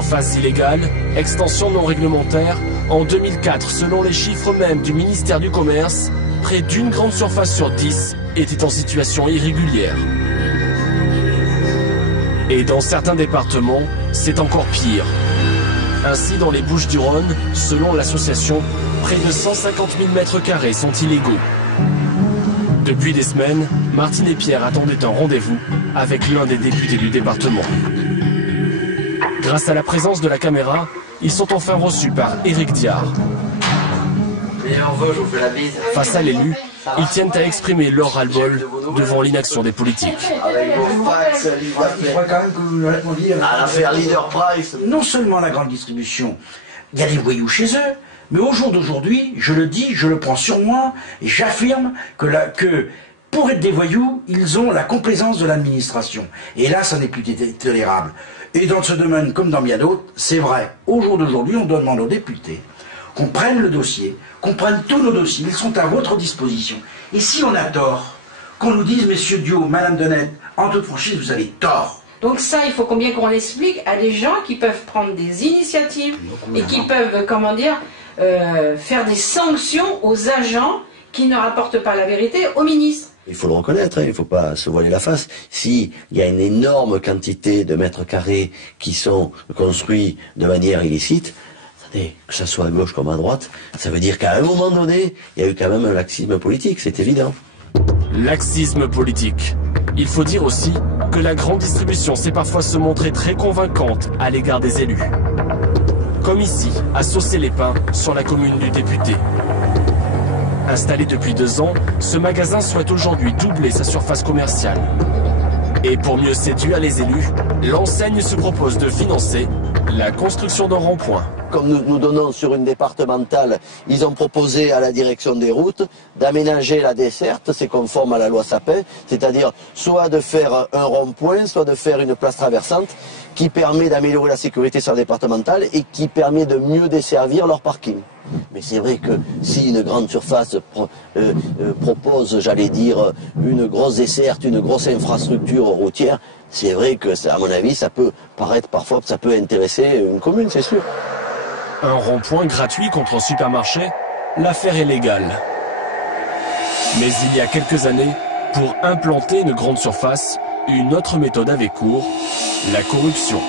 surface illégale, extension non réglementaire. En 2004, selon les chiffres même du ministère du Commerce, près d'une grande surface sur 10 était en situation irrégulière. Et dans certains départements, c'est encore pire. Ainsi, dans les Bouches-du-Rhône, selon l'association, près de 150 000 mètres carrés sont illégaux. Depuis des semaines, Martine et Pierre attendaient un rendez-vous avec l'un des députés du département. Grâce à la présence de la caméra, ils sont enfin reçus par Éric Diard. Face à l'élu, ils tiennent à exprimer leur ras-le-bol devant l'inaction des politiques. À l'affaire Leader Price. Non seulement la grande distribution, il y a des voyous chez eux, mais au jour d'aujourd'hui, je le dis, je le prends sur moi, et j'affirme que pour être des voyous, ils ont la complaisance de l'administration. Et là, ça n'est plus tolérable. Et dans ce domaine, comme dans bien d'autres, c'est vrai. Au jour d'aujourd'hui, on doit demander aux députés qu'on prenne le dossier, qu'on prenne tous nos dossiers, ils sont à votre disposition. Et si on a tort, qu'on nous dise, messieurs Dio, madame Denette, en toute franchise, vous avez tort. Donc ça, il faut combien qu'on l'explique à des gens qui peuvent prendre des initiatives et qui peuvent, comment dire, faire des sanctions aux agents qui ne rapportent pas la vérité au ministre. Il faut le reconnaître, hein, il ne faut pas se voiler la face. S'il y a une énorme quantité de mètres carrés qui sont construits de manière illicite, attendez, que ce soit à gauche comme à droite, ça veut dire qu'à un moment donné, il y a eu quand même un laxisme politique, c'est évident. Laxisme politique. Il faut dire aussi que la grande distribution sait parfois se montrer très convaincante à l'égard des élus. Comme ici, à Saucé-les-Pins, sur la commune du député. Installé depuis 2 ans, ce magasin souhaite aujourd'hui doubler sa surface commerciale. Et pour mieux séduire les élus, l'enseigne se propose de financer la construction d'un rond-point. Comme nous donnons sur une départementale, ils ont proposé à la direction des routes d'aménager la desserte, c'est conforme à la loi Sapin, c'est-à-dire soit de faire un rond-point, soit de faire une place traversante qui permet d'améliorer la sécurité sur la départementale et qui permet de mieux desservir leur parking. Mais c'est vrai que si une grande surface propose, j'allais dire, une grosse desserte, une grosse infrastructure routière, c'est vrai que, à mon avis, ça peut paraître parfois, ça peut intéresser une commune, c'est sûr. Un rond-point gratuit contre un supermarché, l'affaire est légale. Mais il y a quelques années, pour implanter une grande surface, une autre méthode avait cours, la corruption.